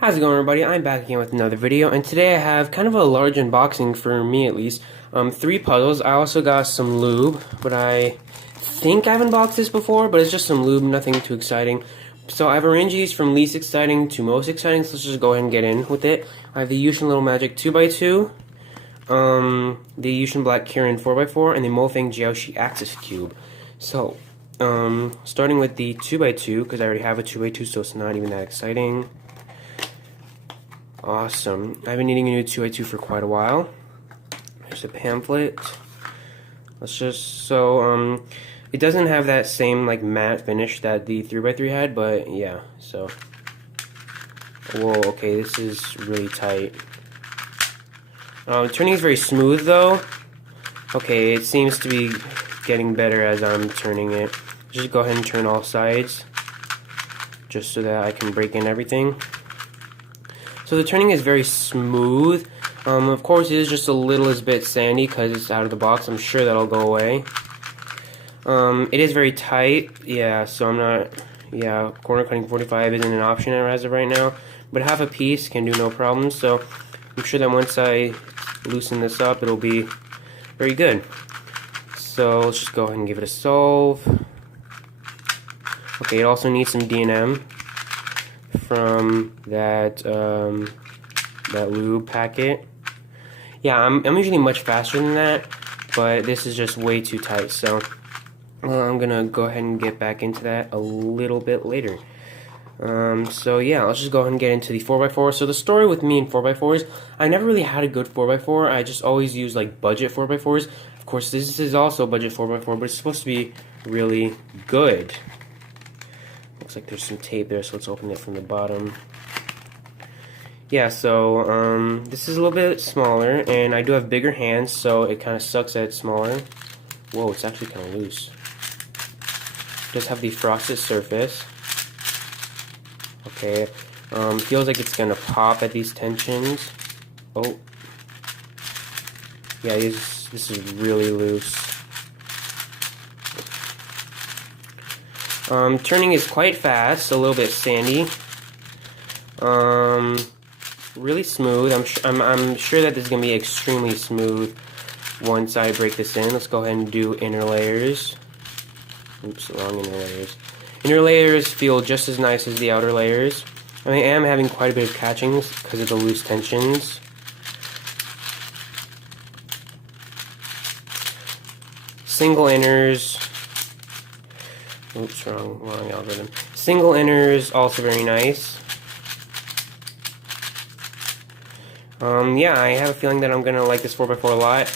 How's it going, everybody? I'm back again with another video, and today I have kind of a large unboxing for me at least. 3 puzzles. I also got some lube, but I think I've unboxed this before, but it's just some lube, nothing too exciting. So I've arranged these from least exciting to most exciting, so let's just go ahead and get in with it. I have the Yuxin Little Magic 2x2, the Yuxin Black Kirin 4x4, and the Molfang Jiaoshi Axis Cube. So, starting with the 2x2, because I already have a 2x2, so it's not even that exciting. Awesome. I've been needing a new 2x2 for quite a while. Here's a pamphlet. It doesn't have that same like matte finish that the 3x3 had, but yeah, so. Whoa, okay, this is really tight. Turning is very smooth though. Okay, it seems to be getting better as I'm turning it. Just go ahead and turn all sides, just so that I can break in everything. So the turning is very smooth. Of course, it is just a little bit sandy because it's out of the box. I'm sure that'll go away. It is very tight. Yeah, so I'm not... Yeah, corner cutting 45 isn't an option as of right now. But half a piece can do no problem. So I'm sure that once I loosen this up, it'll be very good. So let's just go ahead and give it a solve. Okay, it also needs some D&M from that that lube packet. Yeah, I'm usually much faster than that, but this is just way too tight, so I'm gonna go ahead and get back into that a little bit later. So yeah, let's just go ahead and get into the 4x4. So the story with me and 4x4s, I never really had a good 4x4. I just always used like budget 4x4s. Of course, this is also budget 4x4, but it's supposed to be really good. Looks like there's some tape there, so let's open it from the bottom. Yeah, so this is a little bit smaller, and I do have bigger hands, so it kind of sucks that it's smaller. Whoa, it's actually kind of loose. It does have the frosted surface. Okay, feels like it's gonna pop at these tensions. Oh, yeah, this is really loose. Turning is quite fast, a little bit sandy. Really smooth. I'm sure that this is gonna be extremely smooth once I break this in. Let's go ahead and do inner layers. Oops, wrong inner layers. Inner layers feel just as nice as the outer layers. I am having quite a bit of catchings because of the loose tensions. Single inners. Oops, wrong algorithm. Single inners, also very nice. Yeah, I have a feeling that I'm gonna like this 4x4 a lot.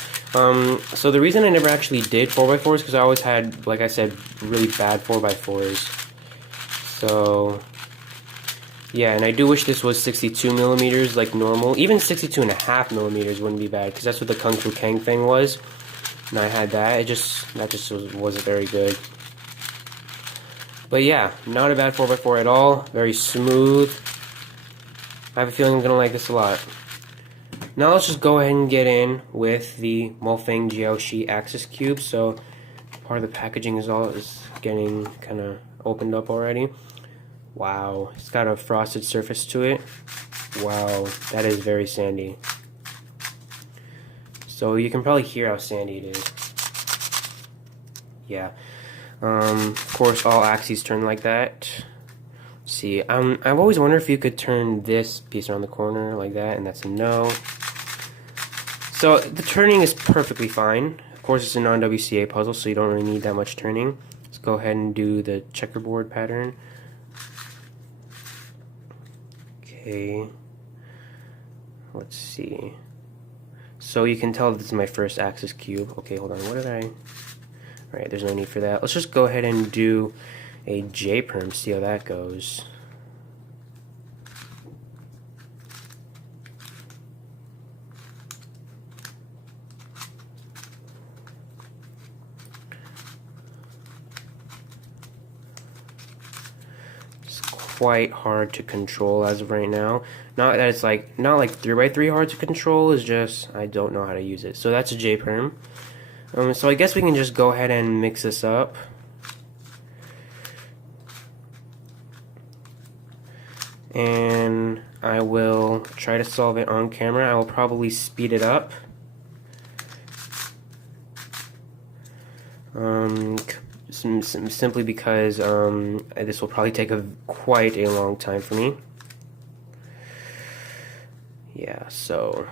So the reason I never actually did 4x4s is because I always had, like I said, really bad 4x4s. So, yeah, and I do wish this was 62 millimeters like normal. Even 62.5 millimeters wouldn't be bad, because that's what the Kung Fu Kang thing was. And I had that. That just wasn't very good. But yeah, not a bad 4x4 at all. Very smooth. I have a feeling I'm going to like this a lot. Now let's just go ahead and get in with the Molfang Jiaoshi Axis Cube. So part of the packaging is getting kind of opened up already. Wow, it's got a frosted surface to it. Wow, that is very sandy. So you can probably hear how sandy it is. Yeah. Of course, all axes turn like that. Let's see, I've always wondered if you could turn this piece around the corner like that, and that's a no. So the turning is perfectly fine. Of course, it's a non-WCA puzzle, so you don't really need that much turning. Let's go ahead and do the checkerboard pattern. Okay. Let's see. So you can tell this is my first axis cube. Okay, hold on. What did I... Alright, there's no need for that. Let's just go ahead and do a J-perm, see how that goes. It's quite hard to control as of right now. Not that it's like, not like 3x3 hard to control, it's just I don't know how to use it. So that's a J-perm. So I guess we can just go ahead and mix this up. And I will try to solve it on camera. I will probably speed it up. Simply because this will probably take quite a long time for me. Yeah, so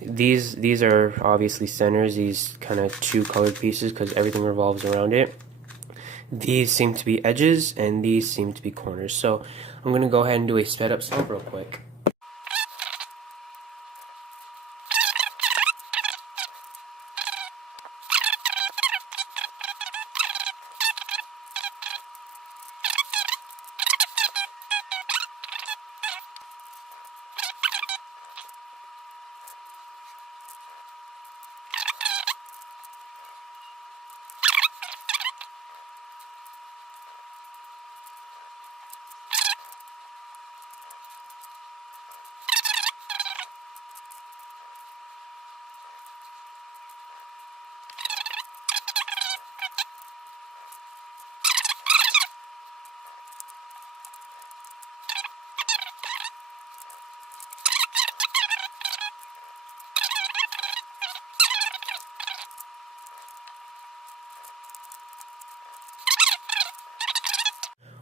these are obviously centers, these kind of two colored pieces, because everything revolves around it. These seem to be edges, and these seem to be corners. So I'm going to go ahead and do a sped up solve real quick.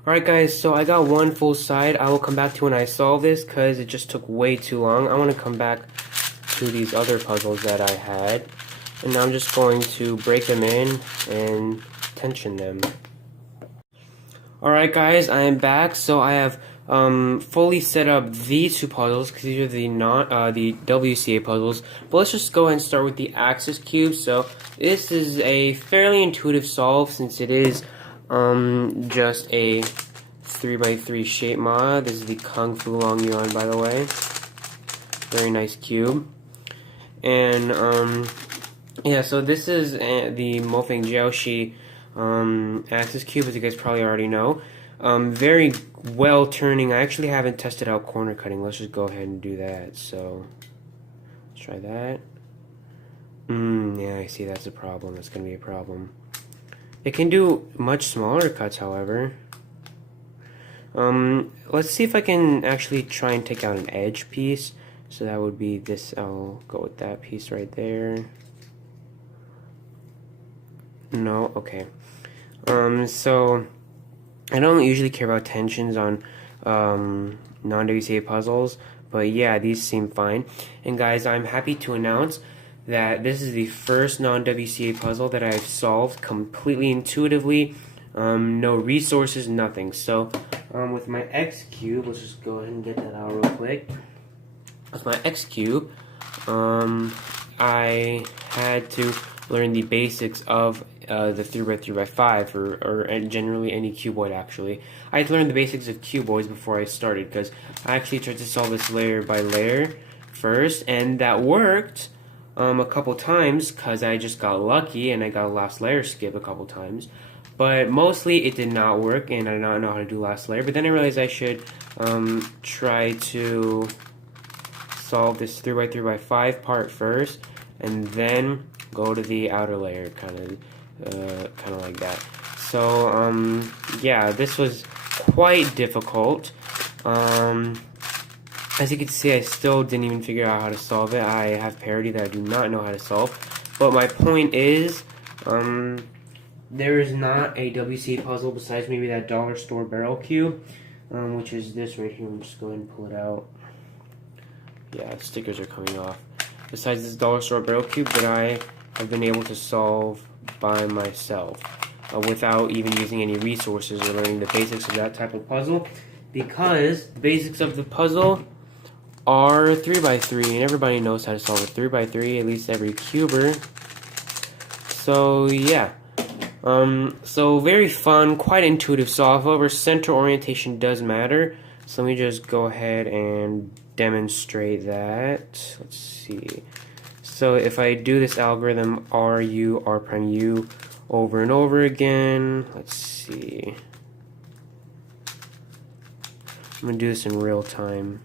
Alright guys, so I got one full side. I will come back to when I solve this because it just took way too long. I want to come back to these other puzzles that I had. And now I'm just going to break them in and tension them. Alright guys, I am back. So I have fully set up these two puzzles because these are the WCA puzzles. But let's just go ahead and start with the axis cube. So this is a fairly intuitive solve since it is just a 3x3 shape mod. This is the Kung Fu Long Yuan, by the way. Very nice cube. And yeah, so this is the Mofeng Jiaoshi axis cube, as you guys probably already know. Very well turning. I actually haven't tested out corner cutting. Let's just go ahead and do that. So let's try that. Yeah, I see that's a problem. That's gonna be a problem. It can do much smaller cuts, however. Let's see if I can actually try and take out an edge piece. So that would be this. I'll go with that piece right there. No, okay. So I don't usually care about tensions on non-WCA puzzles, but yeah, these seem fine. And guys, I'm happy to announce that this is the first non-WCA puzzle that I've solved completely intuitively, no resources, nothing. So with my X cube, let's just go ahead and get that out real quick. With my X cube, I had to learn the basics of the 3x3x5 or generally any cuboid. Actually, I had to learn the basics of cuboids before I started because I actually tried to solve this layer by layer first, and that worked a couple times because I just got lucky and I got a last layer skip a couple times, but mostly it did not work and I did not know how to do last layer. But then I realized I should try to solve this 3x3x5 part first and then go to the outer layer, kind of like that. So yeah, this was quite difficult. As you can see, I still didn't even figure out how to solve it. I have parity that I do not know how to solve. But my point is, there is not a WCA puzzle besides maybe that dollar store barrel cube, which is this right here. Let me just go ahead and pull it out. Yeah, stickers are coming off. Besides this dollar store barrel cube that I have been able to solve by myself, without even using any resources or learning the basics of that type of puzzle, because the basics of the puzzle are 3x3, and everybody knows how to solve a 3x3, at least every cuber. So yeah, so very fun, quite intuitive solve. However, center orientation does matter. So let me just go ahead and demonstrate that. Let's see. So if I do this algorithm RU, R prime U over and over again, let's see. I'm going to do this in real time.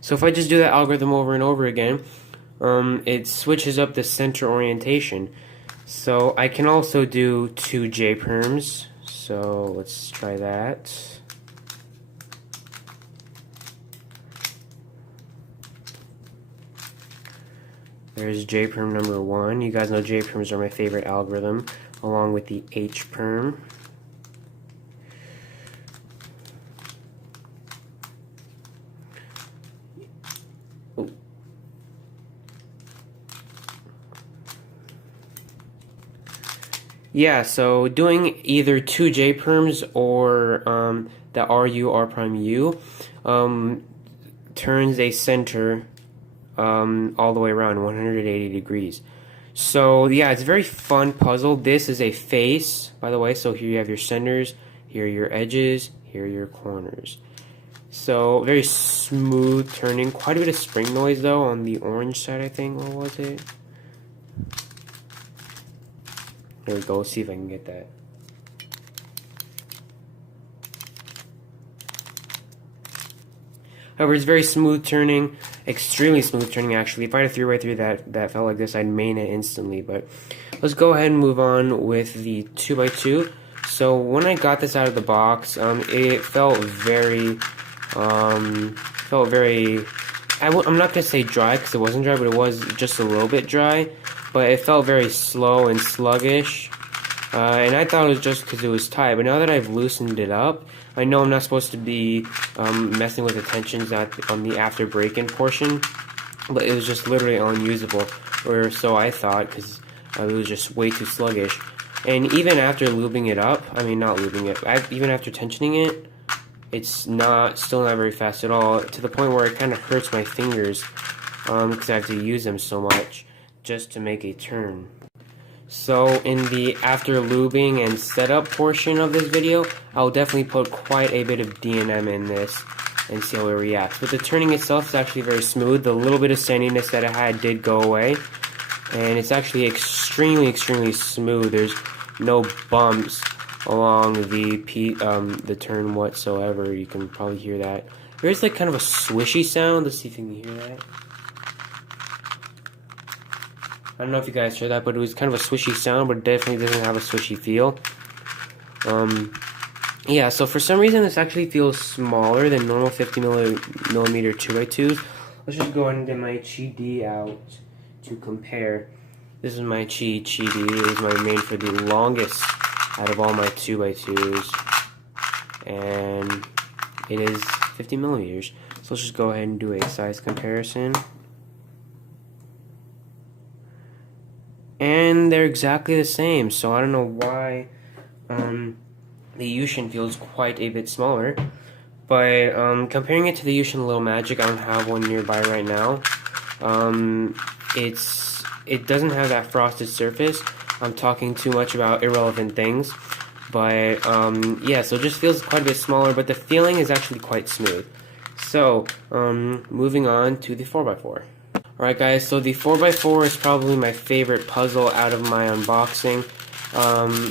So if I just do that algorithm over and over again, it switches up the center orientation. So I can also do 2 J perms. So let's try that. There's J perm number 1. You guys know J perms are my favorite algorithm, along with the H perm. Yeah, so doing either two J perms or the RU R prime U turns a center all the way around 180 degrees. So yeah, it's a very fun puzzle. This is a face, by the way. So here you have your centers, here are your edges, here are your corners. So very smooth turning. Quite a bit of spring noise though on the orange side, I think. What was it? There we go. Let's see if I can get that. However, it's very smooth turning, extremely smooth turning actually. If I had a 3x3 that felt like this, I'd main it instantly. But let's go ahead and move on with the 2x2. So when I got this out of the box, it felt very, I'm not gonna say dry because it wasn't dry, but it was just a little bit dry. But it felt very slow and sluggish. And I thought it was just because it was tight, but now that I've loosened it up, I know I'm not supposed to be messing with the tensions on the after break-in portion, but it was just literally unusable, or so I thought, because it was just way too sluggish. And even after lubing it up, I mean not lubing it, even after tensioning it, it's still not very fast at all, to the point where it kind of hurts my fingers, because I have to use them so much just to make a turn. So in the after lubing and setup portion of this video, I'll definitely put quite a bit of D&M in this and see how it reacts. But the turning itself is actually very smooth. The little bit of sandiness that I had did go away, and it's actually extremely smooth. There's no bumps along the turn whatsoever. You can probably hear that. There's like kind of a swishy sound. Let's see if you can hear that. I don't know if you guys heard that, but it was kind of a swishy sound, but it definitely doesn't have a swishy feel. Yeah, so for some reason this actually feels smaller than normal 50 millimeter 2x2s. Let's just go ahead and get my Chi D out to compare. This is my Chi D. It is my main for the longest out of all my 2x2s. And it is 50 millimeters. So let's just go ahead and do a size comparison. And they're exactly the same, so I don't know why the Yuxin feels quite a bit smaller. But comparing it to the Yuxin Little Magic, I don't have one nearby right now. It doesn't have that frosted surface. I'm talking too much about irrelevant things. But yeah, so it just feels quite a bit smaller, but the feeling is actually quite smooth. So moving on to the 4x4. Alright guys, so the 4x4 is probably my favorite puzzle out of my unboxing.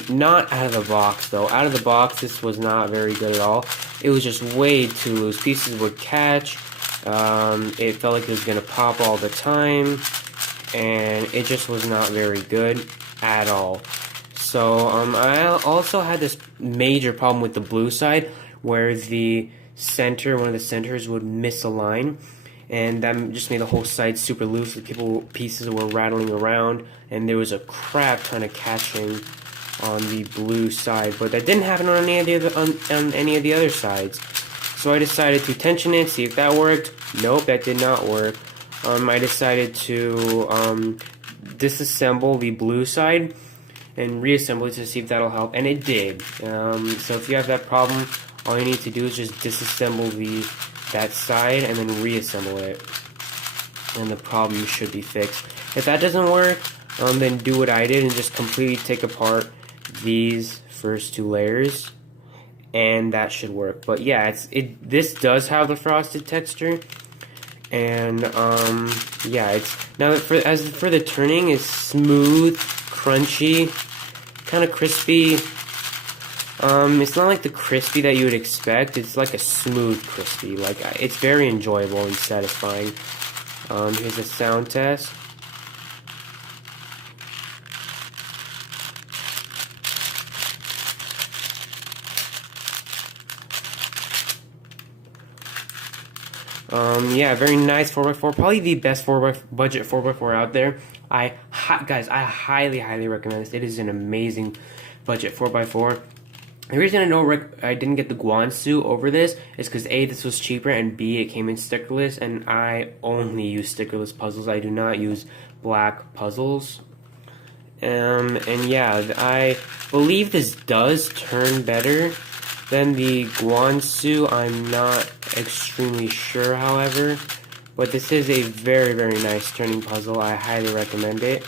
Not out of the box though. Out of the box this was not very good at all. It was just way too loose. Pieces would catch. It felt like it was going to pop all the time. And it just was not very good at all. So I also had this major problem with the blue side where the center, one of the centers would misalign. And that just made the whole side super loose. The pieces were rattling around, and there was a crap ton of catching on the blue side. But that didn't happen on any of the other sides. So I decided to tension it, see if that worked. Nope, that did not work. I decided to disassemble the blue side and reassemble it to see if that'll help, and it did. So if you have that problem, all you need to do is just disassemble that side and then reassemble it, and the problem should be fixed. If that doesn't work, then do what I did and just completely take apart these first two layers, and that should work. But yeah, this does have the frosted texture, and yeah, as for the turning, it's smooth, crunchy, kind of crispy. It's not like the crispy that you would expect. It's like a smooth crispy. Like, it's very enjoyable and satisfying. Here's a sound test. Yeah, very nice 4x4. Probably the best budget 4x4 out there. Guys, I highly recommend this. It is an amazing budget 4x4. The reason I didn't get the Guansu over this is because A, this was cheaper, and B, it came in stickerless, and I only use stickerless puzzles. I do not use black puzzles. And yeah, I believe this does turn better than the Guansu. I'm not extremely sure, however, but this is a very nice turning puzzle. I highly recommend it.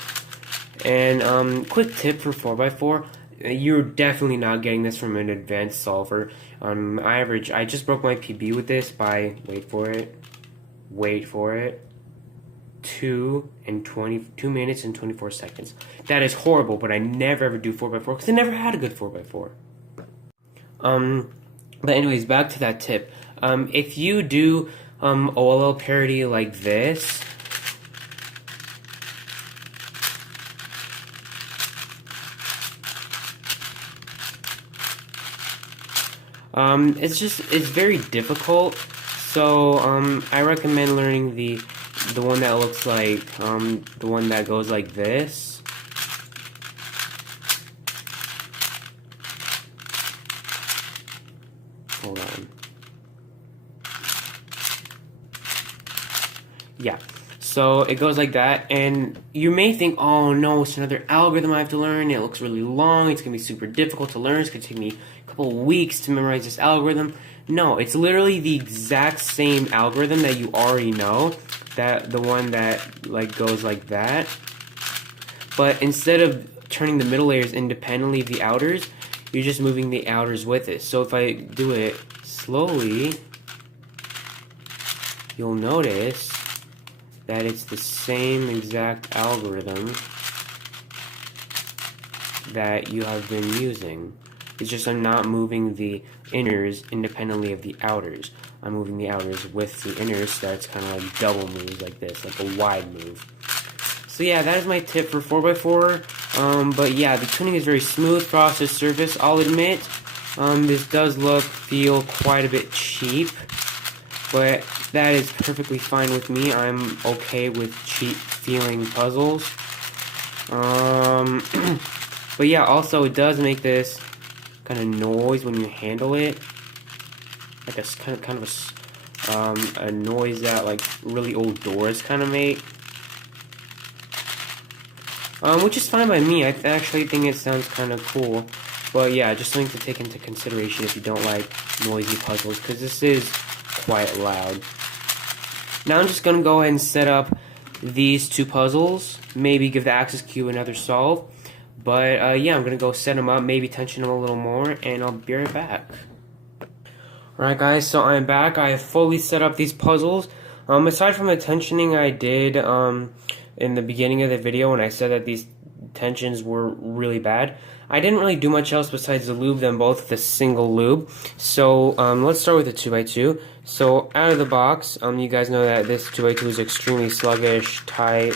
And quick tip for 4x4. You're definitely not getting this from an advanced solver. I just broke my PB with this by, wait for it, 2 minutes and 24 seconds. That is horrible, but I never ever do 4x4 because I never had a good 4x4. But anyways, back to that tip. If you do OLL parody like this, it's very difficult. So I recommend learning the one that looks like the one that goes like this. Hold on. Yeah. So it goes like that, and you may think, oh no, it's another algorithm I have to learn. It looks really long. It's gonna be super difficult to learn. It's gonna take me a couple of weeks to memorize this algorithm. No, it's literally the exact same algorithm that you already know. The one that like goes like that. But instead of turning the middle layers independently of the outers, you're just moving the outers with it. So if I do it slowly, you'll notice that it's the same exact algorithm that you have been using. It's just I'm not moving the inners independently of the outers. I'm moving the outers with the inners, so that's kind of like double moves like this, like a wide move. So yeah, that is my tip for 4x4. But yeah, the tuning is very smooth, frosted surface, I'll admit. This does feel quite a bit cheap, but that is perfectly fine with me. I'm okay with cheap feeling puzzles. But yeah, also it does make this kind of noise when you handle it, like a kind of a noise that like really old doors kind of make. Which is fine by me. I actually think it sounds kind of cool. But yeah, just something to take into consideration if you don't like noisy puzzles, because this is quite loud. Now I'm just going to go ahead and set up these two puzzles, maybe give the axis cube another solve. But yeah, I'm going to go set them up, maybe tension them a little more, and I'll be right back. Alright guys, so I'm back. I have fully set up these puzzles. Aside from the tensioning I did in the beginning of the video when I said that these tensions were really bad, I didn't really do much else besides lube them both with a single lube. So let's start with the 2x2. So out of the box, you guys know that this 2x2 is extremely sluggish, tight.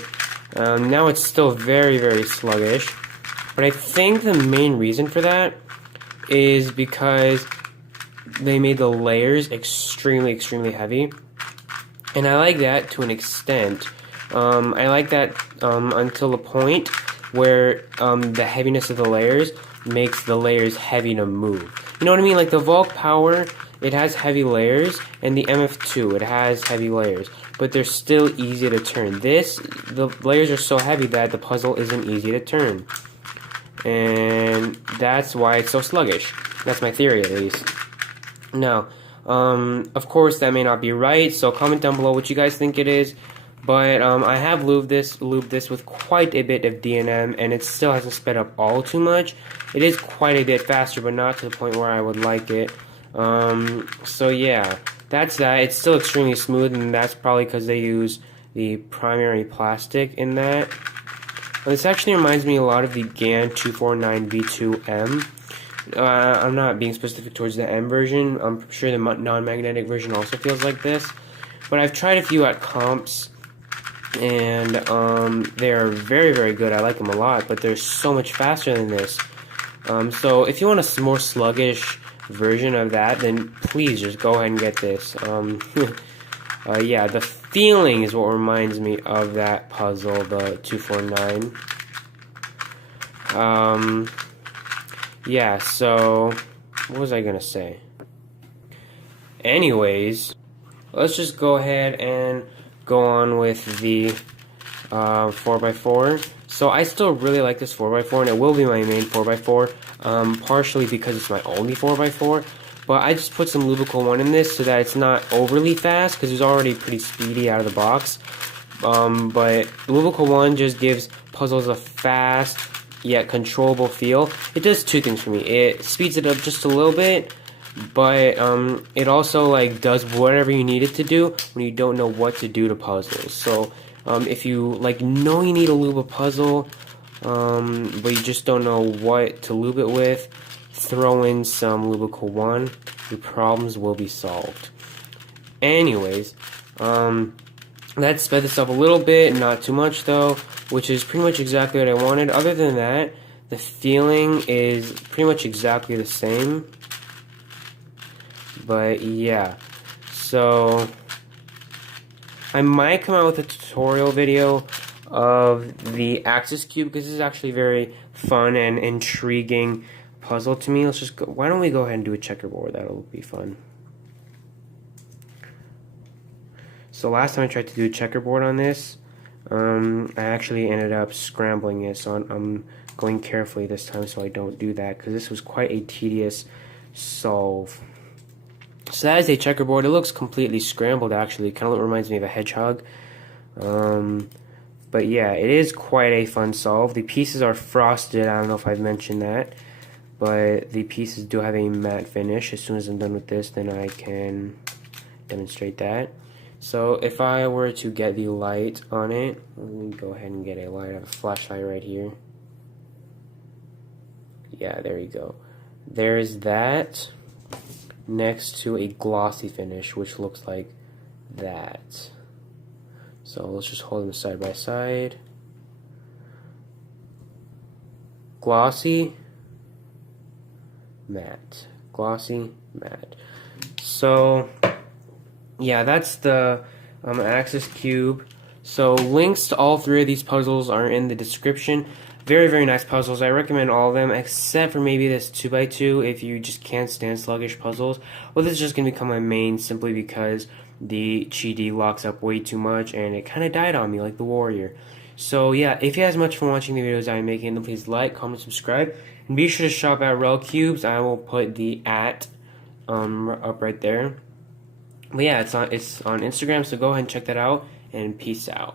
Now it's still very sluggish. But I think the main reason for that is because they made the layers extremely heavy. And I like that to an extent. I like that until the point where the heaviness of the layers makes the layers heavy to move. You know what I mean? Like the Volk Power, it has heavy layers, and the MF2, it has heavy layers, but they're still easy to turn. The layers are so heavy that the puzzle isn't easy to turn. And that's why it's so sluggish. That's my theory, at least. Now, of course, that may not be right, so comment down below what you guys think it is. But I have lubed this with quite a bit of DNM, and it still hasn't sped up all too much. It is quite a bit faster, but not to the point where I would like it. So yeah, that's that. It's still extremely smooth, and that's probably because they use the primary plastic in that. This actually reminds me a lot of the GAN 249V2M. I'm not being specific towards the M version. I'm sure the non-magnetic version also feels like this. But I've tried a few at comps, and they're very good. I like them a lot, but they're so much faster than this. So if you want a more sluggish version of that, then please just go ahead and get this. Yeah, the feeling is what reminds me of that puzzle, the 249. Yeah, so what was I gonna say? Anyways, let's just go ahead and go on with the 4x4. So I still really like this 4x4, and it will be my main 4x4, partially because it's my only 4x4. But I just put some Lubical 1 in this so that it's not overly fast, because it's already pretty speedy out of the box. But Lubical 1 just gives puzzles a fast yet controllable feel. It does two things for me. It speeds it up just a little bit, but it also like does whatever you need it to do when you don't know what to do to puzzles. So if you like know you need to lube a puzzle, but you just don't know what to lube it with, throw in some Lubical 1. Your problems will be solved. Anyways, let's sped this up a little bit, not too much though, which is pretty much exactly what I wanted. Other than that, the feeling is pretty much exactly the same. But yeah, so I might come out with a tutorial video of the Axis Cube, because this is actually a very fun and intriguing puzzle to me. Let's just go, why don't we go ahead and do a checkerboard? That'll be fun. So last time I tried to do a checkerboard on this, I actually ended up scrambling it, so I'm going carefully this time so I don't do that, because this was quite a tedious solve. So that is a checkerboard. It looks completely scrambled actually. It kind of reminds me of a hedgehog. But yeah, it is quite a fun solve. The pieces are frosted. I don't know if I've mentioned that, but the pieces do have a matte finish. As soon as I'm done with this, then I can demonstrate that. So if I were to get the light on it, let me go ahead and get a light. I have a flashlight right here. Yeah, there you go. There's that next to a glossy finish, which looks like that. So let's just hold them side by side. Glossy, matte. Glossy, matte. So yeah, that's the Axis Cube. So links to all three of these puzzles are in the description. Very, very nice puzzles. I recommend all of them, except for maybe this 2x2 if you just can't stand sluggish puzzles. Well, this is just going to become my main simply because the Chi-D locks up way too much, and it kind of died on me like the Warrior. So yeah, if you guys much fun watching the videos I'm making, then please like, comment, subscribe, and be sure to shop at Rel Cubes. I will put the @ up right there. But yeah, it's on Instagram, so go ahead and check that out, and peace out.